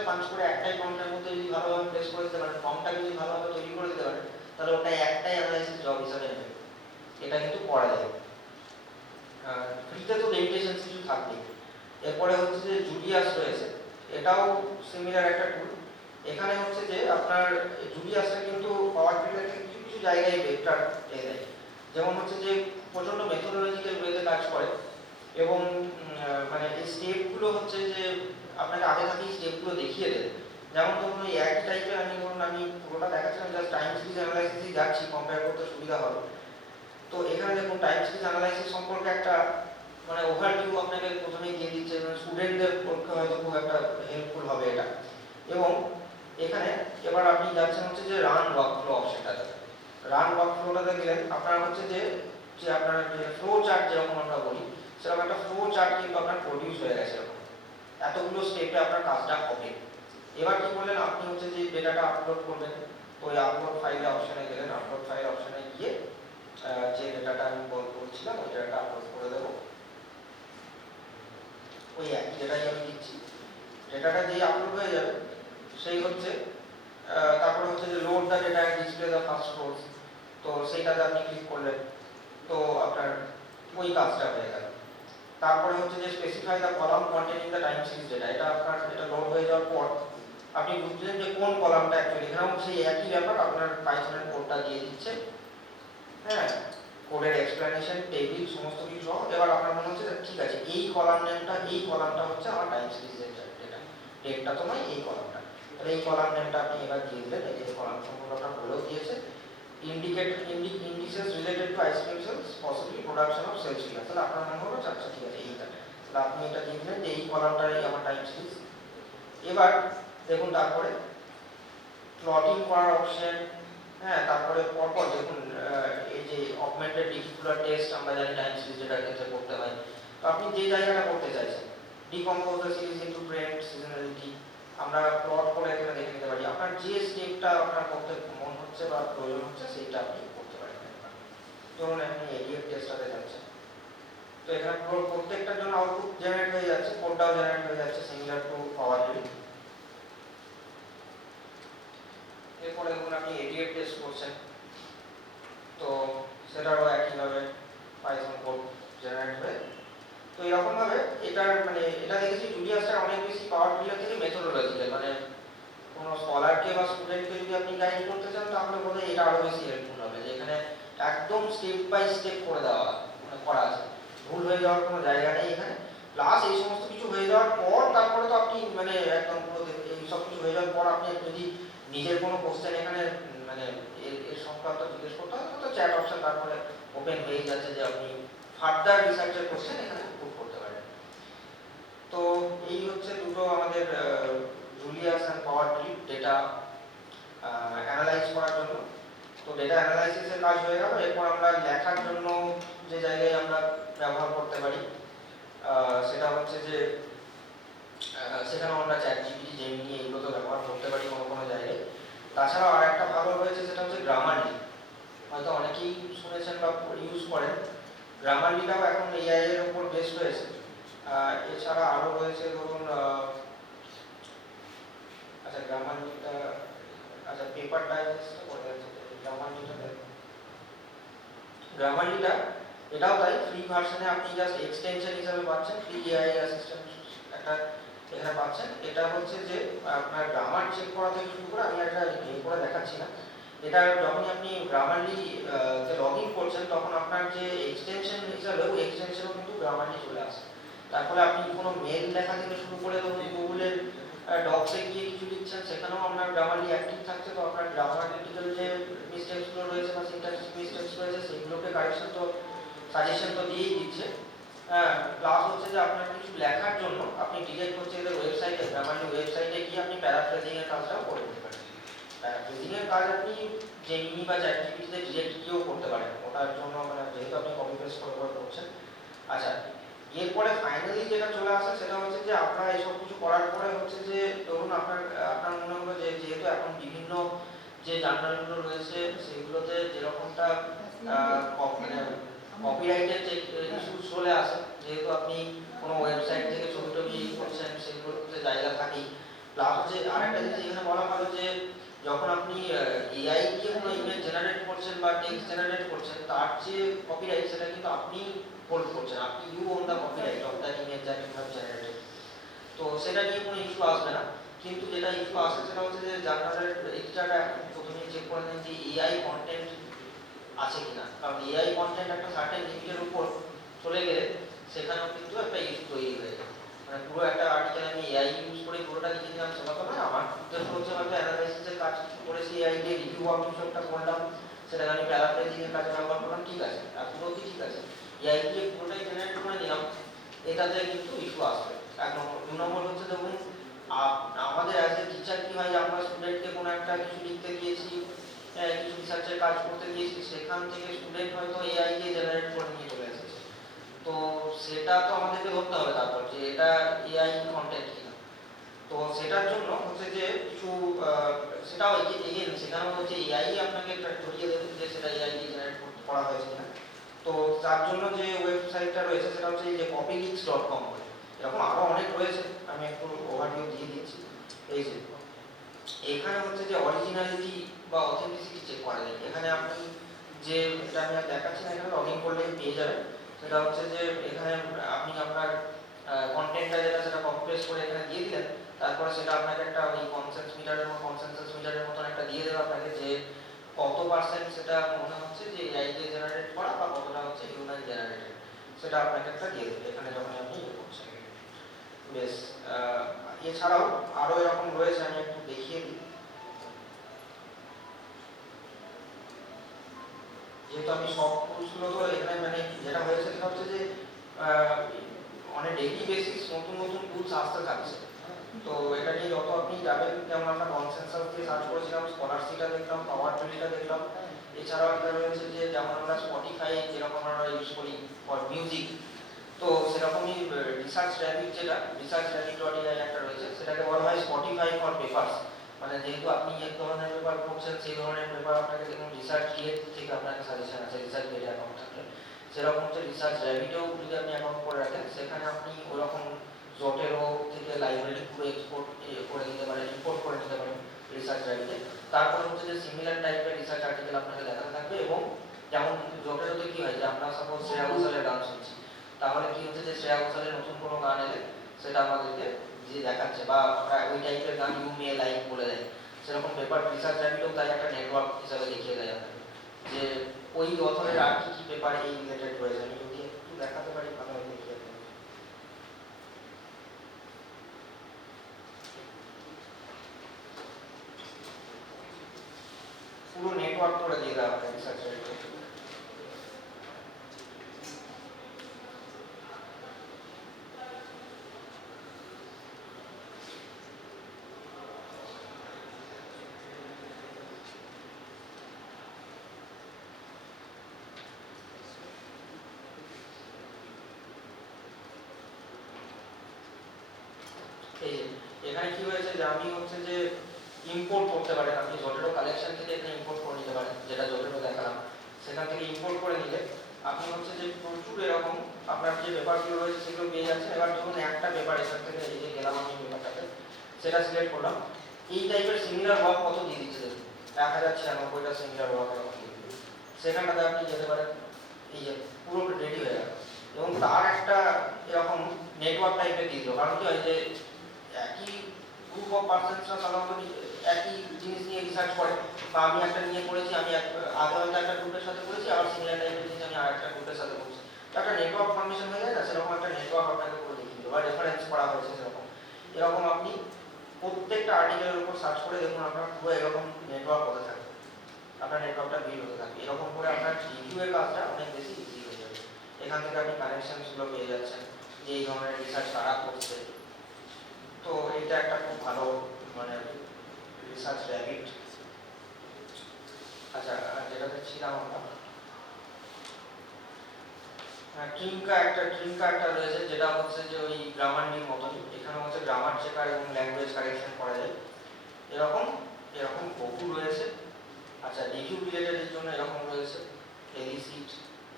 সাথে পাঞ্চ করে একটাই প্রম্পটের মধ্যে যদি ভালোভাবে প্লেস করে দিতে পারেন, ফর্মটাকে যদি ভালোভাবে তৈরি করে দিতে পারেন, তাহলে ওটাই একটাই অ্যানালাইসিস জব হিসাবে নেবে। এটা কিন্তু করা যায়। ফ্রিতে তো লিমিটেশন কিছু থাকবেই। এরপরে হচ্ছে যে জুলিয়াস রয়েছে, এটাও সিমিলার একটা টুল। এখানে হচ্ছে যে আপনার জুলিয়াসটা কিন্তু পাওয়ার ট্রিটের কিছু কিছু জায়গায় বেটার পেয়ে দেয়। যেমন হচ্ছে যে প্রচণ্ড মেথোডোলজিক্যাল ওয়েতে কাজ করে, এবং মানে এই স্টেপগুলো হচ্ছে যে আপনাকে আগে থেকেই স্টেপগুলো দেখিয়ে দেবে। যেমন ধরুন এই এক টাইপের, আমি পুরোটা দেখাচ্ছিলাম, জাস্ট টাইম সিরিজ অ্যানালাইসিসই যাচ্ছি, কম্পেয়ার করতে সুবিধা হবে। তো এখানে দেখুন টাইম সিরিজ অ্যানালাইসিস সম্পর্কে একটা মানে ওভারভিউ আপনাকে প্রথমেই দিয়ে দিচ্ছে, স্টুডেন্টদের পক্ষে হয়তো খুব একটা হেল্পফুল হবে এটা। এবং এখানে এবার আপনি যাচ্ছেন হচ্ছে যে রান ওয়ার্কফ্লো অপশনটাতে। রান ওয়ার্কফ্লোটাতে গেলেন আপনার হচ্ছে যে যে আপনার যে ফ্লো চার্ট যেরকম আমরা বলি, সেরকম একটা ফ্লো চার্ট কিন্তু আপনার প্রডিউস হয়ে গেছে। এরকম এতগুলো স্টেপে আপনার কাজটা হবে। এবার কি করলেন, আপনি হচ্ছে যে ডেটাটা আপলোড করবেন, তো ওই আপলোড ফাইল অপশনে গেলেন, আপলোড ফাইল অপশনে গিয়ে যে ডেটাটা আমি বলছিলাম ওই ডেটাটা আপলোড করে দেবো। ওই একই ডেটাই আমি দিচ্ছি, ডেটাটা যেই আপলোড হয়ে যাবে সেই হচ্ছে তারপরে হচ্ছে যে load the data and display the first rows, তো সেইটাতে আপনি ক্লিক করলেন, তো আপনার ওই কাজটা হয়ে গেল। তারপরে হচ্ছে যে specify the column containing the time series data, এটা আপনার এটা লোড হয়ে যাওয়ার পর আপনি বুঝলেন যে কোন কলামটা অ্যাকচুয়ালি, এখানেও সেই একই ব্যাপার, আপনার পাইথনের কোডটা দিয়ে দিচ্ছে, হ্যাঁ, কোডের এক্সপ্লেনেশন, টেবিল সমস্ত কিছু সহ। এবার আপনার মনে হচ্ছে ঠিক আছে, এই কলাম নেমটা, এই কলামটা হচ্ছে আমার টাইম সিরিজের ডেটা, ডেটটা তো নয়, এই কলামটা। তাহলে এই কলাম নেমটা আপনি এবার দিয়ে দিলেন, এই যে কলাম সম্পর্কটা বলেও দিয়েছে, indices related to ice cream sales, possibly production of sales figure। তাহলে আপনার মনে হলো আচ্ছা ঠিক আছে এইটা, তাহলে আপনি এটা দিয়ে দিলেন যে এই কলামটাই আমার টাইম সিরিজ। এবার দেখুন তারপরে প্লটিং করার অপশন, হ্যাঁ, তারপরে পরপর দেখুন এই যে অগমেন্টেড ডিফিকুলার টেস্ট আমরা জানি টাইম সিরিজ যেটার ক্ষেত্রে করতে হয়। তো আপনি যে জায়গাটা করতে চাইছেন, decompose the series into trend, seasonality, আমরা প্লট করে এখানে দেখে নিতে পারি। আপনার যে স্টেপটা আপনার করতে মন হচ্ছে বা প্রয়োজন হচ্ছে সেইটা আপনি করতে পারেন। ধরুন আপনি এডিএফ টেস্টটাতে যাচ্ছেন, তো এখানে পুরো প্রত্যেকটার জন্য আউটপুট জেনারেট হয়ে যাচ্ছে, কোডটাও জেনারেট হয়ে যাচ্ছে, সিমিলার টু পাওয়ার বিল। এরপরে দেখুন আপনি এডিএফ টেস্ট করছেন, তো সেটারও একইভাবে পাইথন কোড জেনারেট হয়ে। তো এরকম ভাবে এটার মানে এটা দেখেছি জুলিয়াসটা অনেক বেশি পাওয়ার বিলের থেকে মেথোডোলজিক্যাল, মানে কোনো স্কলারকে বা স্টুডেন্টকে যদি আপনি গাইড করতে চান তাহলে বোধহয় এটা আরো বেশি হেল্পফুল হবে, যে এখানে একদম স্টেপ বাই স্টেপ করে দেওয়া মানে করা আছে, ভুল হয়ে যাওয়ার কোনো জায়গা নেই এখানে। প্লাস এই সমস্ত কিছু হয়ে যাওয়ার পর তারপরে তো আপনি মানে একদম পুরো এই সব কিছু হয়ে যাওয়ার পর আপনি যদি নিজের কোনো কোশ্চেন এখানে মানে এর সংক্রান্ত জিজ্ঞেস করতে হয়, তো চ্যাট অপশন তারপরে ওপেন হয়ে যাচ্ছে, যে আপনি ফার্দার রিসার্চের কোশ্চেন এখানে পুট করতে পারেন। তো এই হচ্ছে দুটো আমাদের Julius and power trip data analyse করার জন্য। তো ডেটা অ্যানালাইসিসের কাজ হয়ে গেল। এরপর আমরা লেখার জন্য যে জায়গায় আমরা ব্যবহার করতে পারি সেটা হচ্ছে যে সেখানেও আমরা চ্যাট জিপিটি, জেমিনি এগুলো তো ব্যবহার করতে পারি কোনো কোনো জায়গায়। তাছাড়াও আর একটা ভালো রয়েছে সেটা হচ্ছে গ্রামারলি, হয়তো অনেকেই শুনেছেন বা ইউজ করেন। গ্রামারলিটাও এখন এআই এর উপর বেস্ট হয়েছে। এছাড়া আরও রয়েছে ধরুন আচ্ছা গ্রামারলিটা, আচ্ছা পেপার ডাইজেস্টটা করে যাচ্ছে গ্রামারলিটা এটাও তাই, ফ্রি ভার্সনে আপনি জাস্ট এক্সটেনশন হিসাবে পাচ্ছেন, ফ্রি এআই অ্যাসিস্ট্যান্ট একটা এখানে পাচ্ছেন। এটা হচ্ছে যে আপনার গ্রামার চেক করা থেকে শুরু করে, আমি একটা করে দেখাচ্ছি না, এটা যখনই আপনি গ্রামারলি লগ ইন করছেন তখন আপনার যে এক্সটেনশন হিসাবে ওই এক্সটেনশনও কিন্তু গ্রামারলি চলে আসে। তারপরে আপনি কোনো মেল লেখা থেকে শুরু করে ধরুন গুগলের ডক্সে গিয়ে কিছু লিখছেন, সেখানেও আপনার গ্রামারলি অ্যাক্টিভ থাকছে। তো আপনার গ্রামাটিক্যাল যে মিস্টেকসগুলো রয়েছে বা সিনট্যাক্টিক মিস্টেকস রয়েছে সেগুলোকে কারেকশন তো সাজেশন তো দিয়েই দিচ্ছে। প্লাস হচ্ছে যে আপনার কিছু লেখার জন্য আপনি ডিরেক্ট হচ্ছে এদের ওয়েবসাইটে, গ্রামারলি ওয়েবসাইটে গিয়ে আপনি প্যারাফ্রেজিং এর কাজটাও করে দিতে পারেন। প্যারাফ্রেজিং এর কাজ আপনি জেমিনি বা চ্যাট জিপিটিতে ডিরেক্ট গিয়েও করতে পারেন, ওটার জন্য মানে যেহেতু আপনি কপি পেস্ট করে করছেন। আচ্ছা, এরপরে ফাইনালি যেটা চলে আসে সেটা হচ্ছে যে আপনারা এইসব কিছু করার পরে হচ্ছে যে ধরুন আপনার মনে হলো যে যেহেতু এখন বিভিন্ন যে জার্নালগুলো রয়েছে সেগুলোতে যেরকমটা মানে কপিরাইটের যে ইস্যুস চলে আসে, যেহেতু আপনি কোনো ওয়েবসাইট থেকে ছবি টবি করছেন সেগুলোতে জায়গা থাকেই। প্লাস হচ্ছে আরেকটা জিনিস এখানে বলা ভালো যে যখন আপনি এআই দিয়ে কোনো ইমেজ জেনারেট করছেন বা টেক্সট জেনারেট করছেন, তার যে কপিরাইট সেটা কিন্তু আপনি হোল্ড করছেন, আপনি you own the copyright of that image that you have generated. তো সেটা নিয়ে কোনো ইস্যু আসবে না। কিন্তু যেটা ইস্যু আসে সেটা হচ্ছে যে জার্নালের এডিটাররা প্রথমে চেক করে নেন যে এআই কন্টেন্ট আছে কিনা, কারণ এআই কন্টেন্ট একটা সার্টেন লিমিটের উপর চলে গেলে সেখানেও কিন্তু একটা ইস্যু তৈরি হয়ে যায়। মানে পুরো একটা আর্টিকেল আমি এআই ইউজ করে পুরোটা লিখে দিলাম সেটা তো নয়, আমার উদ্দেশ্য হচ্ছে হয়তো অ্যানালাইসিসের কাজ করেছি, এআই দিয়ে রিভিউ বা কিছু একটা করলাম, সেটাকে আমি প্যারাফ্রেজিং এর কাজে ব্যবহার করলাম, ঠিক আছে, আর পুরো কি ঠিক আছে, এআই দিয়ে পুরোটাই জেনারেট করে নিলাম, এটাতে কিন্তু ইস্যু আসবে। এক নম্বর। দু নম্বর হচ্ছে দেখুন আমাদের অ্যাজ এ টিচার কি হয়, আমরা স্টুডেন্টকে কোনো একটা কিছু লিখতে দিয়েছি, কিছু রিসার্চের কাজ করতে দিয়েছি, সেখান থেকে স্টুডেন্ট হয়তো এআই দিয়ে জেনারেট করে নিয়ে চলে এসেছে। তো সেটা তো আমাদেরকে ধরতে হবে তারপর যে এটা এআই কন্টেন্ট কিনা। তো সেটার জন্য হচ্ছে যে কিছু সেটাও এগেন সেখানেও হচ্ছে এআই আপনাকে ধরিয়ে দেবে যে সেটা এআই দিয়ে জেনারেট করা হয়েছে কিনা। তো তার জন্য যে ওয়েবসাইটটা রয়েছে সেটা হচ্ছে যে copyleaks.com, এরকম আরো অনেক রয়েছে, আমি একটু ওভারভিউ দিয়ে দিচ্ছি। এই যে এখানে হচ্ছে যে অরিজিনালিটি বা অথেন্টিসিটি চেক করা যায়। এখানে আপনি যে এটা আমি আর দেখাচ্ছি না, এখানে লগ ইন করলে পেয়ে যাবেন। সেটা হচ্ছে যে এখানে আপনি আপনার কন্টেন্টটা যেটা সেটা কপি পেস্ট করে এখানে দিয়ে দিলেন, তারপরে সেটা আপনাকে একটা ওই কনসেনসাস মিটারের মতন একটা দিয়ে দেবে আপনাকে যে কত পার্সেন্ট সেটা মনে হচ্ছে যে এআই দিয়ে জেনারেট করা বা কতটা হচ্ছে হিউম্যান জেনারেটেড, সেটা আপনাকে একটা দিয়ে দেবে এখানে যখন আপনি ইয়ে করছেন। বেশ, এছাড়াও আরো এরকম রয়েছে, আমি একটু দেখিয়ে দিই। যেহেতু আমি সব টুলসগুলো তো এখানে মানে যেটা হয়েছে সেটা হচ্ছে যে অনেক ডেইলি বেসিস নতুন নতুন টুলস আসতে থাকছে। তো এটা নিয়ে যত আপনি যাবেন, যেমন আমরা কনসেনসাস দিয়ে সার্চ করেছিলাম, স্কলারশিপটা দেখলাম, পাওয়ার টুলটা দেখলাম, এছাড়াও একটা রয়েছে যে যেমন আমরা স্পটিফাই যেরকম আমরা ইউজ করি ফর মিউজিক, তো সেরকমই রিসার্চ র্যাবিট যেটা research-rabbit.ai একটা রয়েছে, সেটাকে বলা হয় স্পটিফাই ফর পেপারস। মানে যেহেতু আপনি এক ধরনের পেপার পড়ছেন, সেই ধরনের পেপার আপনাকে দেখুন রিসার্চ গেট থেকে আপনাকে সাজেশন আছে, রিসার্চ গেটে অ্যাকাউন্ট থাকলে সেরকম হচ্ছে রিসার্চ র্যাবিটেও যদি আপনি অ্যাকাউন্ট করে রাখেন, সেখানে আপনি ওরকম জটেরও থেকে লাইব্রেরি পুরো এক্সপোর্ট করে নিতে পারেন, ইম্পোর্ট করে নিতে পারেন রিসার্চ র্যাবিটে। তারপর হচ্ছে যে সিমিলার টাইপের রিসার্চ আর্টিকেল আপনাকে দেখাতে থাকবে, এবং যেমন জটেরোতে কি হয় যে আমরা সাপোজ শ্রেয়া ঘোষালের গান শুনছি, তাহলে কি হচ্ছে যে শ্রেয়া ঘোষালের নতুন কোনো গান এলে সেটা আমাদেরকে যে দেখাচ্ছে, বা ওই টাইপের গান ইউ মে লাইক বলে দেয়, সেরকম পেপার রিসার্চ র্যাবিটও তাই একটা নেটওয়ার্ক হিসাবে দেখিয়ে দেয় আপনাকে যে ওই অথরের আর কি কি পেপার এই রিলেটেড রয়েছে। আমি যদি একটু দেখাতে পারি ভালো হয়, দেখিয়ে দেবো। পুরো নেটওয়ার্ক করে দিয়ে দেওয়া হয় রিসার্চ র্যাবিটে। এই যে এখানে কি হয়েছে যে আমি হচ্ছে যে ইম্পোর্ট করতে পারেন, আপনি জটেরো কালেকশন থেকে এখানে ইম্পোর্ট করে নিতে পারেন, যেটা জটেরো দেখালাম সেখান থেকে ইম্পোর্ট করে নিলে আপনি হচ্ছে যে প্রচুর এরকম আপনার যে পেপারগুলো রয়েছে সেগুলো পেয়ে যাচ্ছেন। এবার ধরুন একটা পেপার এখান থেকে এই যে গেলাম আমি পেপারটাতে, সেটা সিলেক্ট করলাম, এই টাইপের সিমিলার ওয়ার্ক কত দিয়ে দিচ্ছে দেখুন, 1096টা সিমিলার ওয়ার্ক এরকম দিয়ে দিচ্ছে। সেখানটাতে আপনি যেতে পারেন, এই যে পুরো রেডি হয়ে গেল, এবং তার একটা এরকম নেটওয়ার্ক টাইপের দিয়ে দিল। কারণ কি হয় যে একই গ্রুপ অফ পার্সনসরা সাধারণত একই জিনিস নিয়ে রিসার্চ করে, বা আমি একটা নিয়ে পড়েছি, আমি আগে হয়তো একটা গ্রুপের সাথে পড়েছি, আবার সিমিলার টাইপের জিনিস আমি আরেকটা গ্রুপের সাথে পড়ছি, তো একটা নেটওয়ার্ক ফর্মেশন হয়ে যায় না, সেরকম একটা নেটওয়ার্ক আপনাকে করে দেখিয়ে দিল, বা রেফারেন্স করা হয়েছে সেরকম। এরকম আপনি প্রত্যেকটা আর্টিকেলের উপর সার্চ করে দেখুন আপনার পুরো এরকম নেটওয়ার্ক হতে থাকবে, আপনার নেটওয়ার্কটা বিল্ড হতে থাকবে। এরকম করে আপনার রিভিউ এর কাজটা অনেক বেশি ইজি হয়ে যাবে। এখান থেকে আপনি কানেকশনসগুলো পেয়ে যাচ্ছেন যে এই ধরনের রিসার্চ কারা করছে। তো এটা একটা খুব ভালো মানে রিসার্চ র্যাবিট। আচ্ছা, যেটাতে ছিলাম আমরা, ট্রিঙ্কা একটা রয়েছে, যেটা হচ্ছে যে ওই গ্রামার নির মতনই, এখানে হচ্ছে গ্রামার চেকার এবং ল্যাঙ্গুয়েজ কারেকশন করা যায়। এরকম এরকম বহু রয়েছে। আচ্ছা, রিভিউ রিলেটেডের জন্য এরকম রয়েছে, এলিসিট,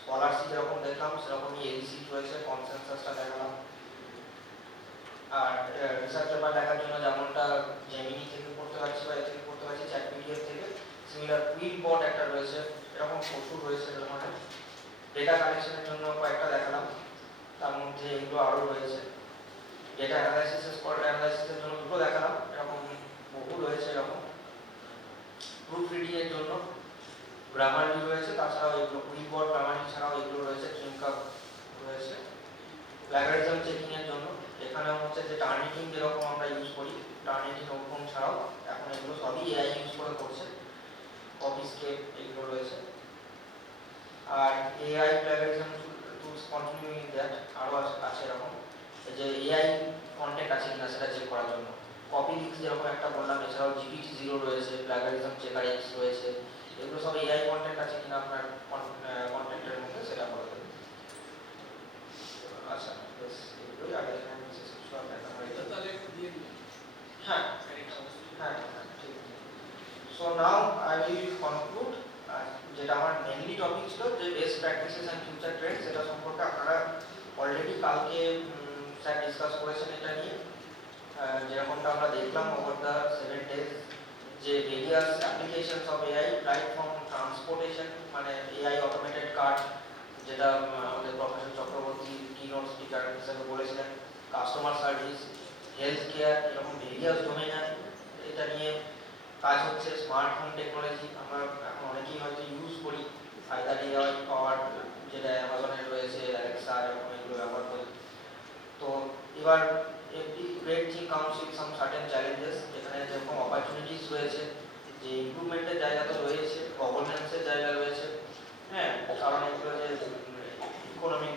স্কলারশিপ এরকম দেখলাম, সেরকমই এলিসিট রয়েছে, কনসেনসাসটা দেখালাম। আর রিসার্চ পেপার দেখার জন্য যেমনটা জেমিনি থেকে পড়তে পারছি বা এ থেকে পড়তে পারছি, চ্যাট পিডিএফ থেকে সিমিলার কুইলবট একটা রয়েছে, এরকম প্রচুর রয়েছে এর মধ্যে। ডেটা কালেকশনের জন্য কয়েকটা দেখালাম, তার মধ্যে এগুলো আরও রয়েছে। ডেটা অ্যানালাইসিসের জন্য দুটো দেখালাম, এরকম বহু রয়েছে এরকম। প্রুফ রিডিং এর জন্য গ্রামারলি রয়েছে, তাছাড়াও এগুলো কুইলবট গ্রামারলি ছাড়াও এগুলো রয়েছে, ট্রিমকাপ রয়েছে। প্লাগারিজম চেকিং এর জন্য এখানেও হচ্ছে যে টার্নিটিং যেরকম আমরা ইউজ করি, টার্নিটিং ওরকম ছাড়াও এখন এগুলো সবই এআই ইউজ করে করছে। কপি স্কেপ এগুলো রয়েছে। আর AI plagiarism tools continuing that আরও আছে এরকম, যে এআই কন্টেন্ট আছে কিনা সেটা চেক করার জন্য। কপি লিক্স যেরকম একটা বললাম, এছাড়াও GPT-0 রয়েছে, প্লাগারিজম চেকার এক্স রয়েছে, এগুলো সব এআই কন্টেন্ট আছে কিনা আপনার কন্টেন্টের মধ্যে সেটা বলে দেবে। আচ্ছা বেশ, এগুলোই। আর এখানে বিশেষ কিছু আর দেখা হয়নি। হ্যাঁ হ্যাঁ হ্যাঁ, ঠিক আছে। So now I will conclude. যেটা আমার মেইনলি টপিক ছিল, যে best practices and future Trends, সেটা সম্পর্কে আপনারা অলরেডি কালকে স্যার ডিসকাস করেছেন এটা নিয়ে। যেরকমটা আমরা দেখলাম ওভার দ্য 7 days, যে various applications of AI, right from transportation, মানে এআই অটোমেটেড কার, যেটা আমাদের প্রফেসর চক্রবর্তী কিনোট স্পিকার হিসেবে বলেছিলেন, কাস্টমার সার্ভিস, হেলথ কেয়ার, এরকম ভেরিয়াস ডোমেনে এটা নিয়ে কাজ হচ্ছে। স্মার্ট হোম টেকনোলজি আমরা এখন অনেকেই হয়তো ইউজ করি, ফাইদার এআই পাওয়ার, যেটা অ্যামাজনের রয়েছে, অ্যালেক্সা, এরকম এগুলো ব্যবহার করি। তো এবার every great thing comes with some certain challenges, এখানে যেরকম অপরচুনিটিস রয়েছে, যে ইমপ্রুভমেন্টের জায়গা তো রয়েছে, গভর্নেন্সের জায়গা রয়েছে। হ্যাঁ, কারণ এগুলো যে ইকোনমিক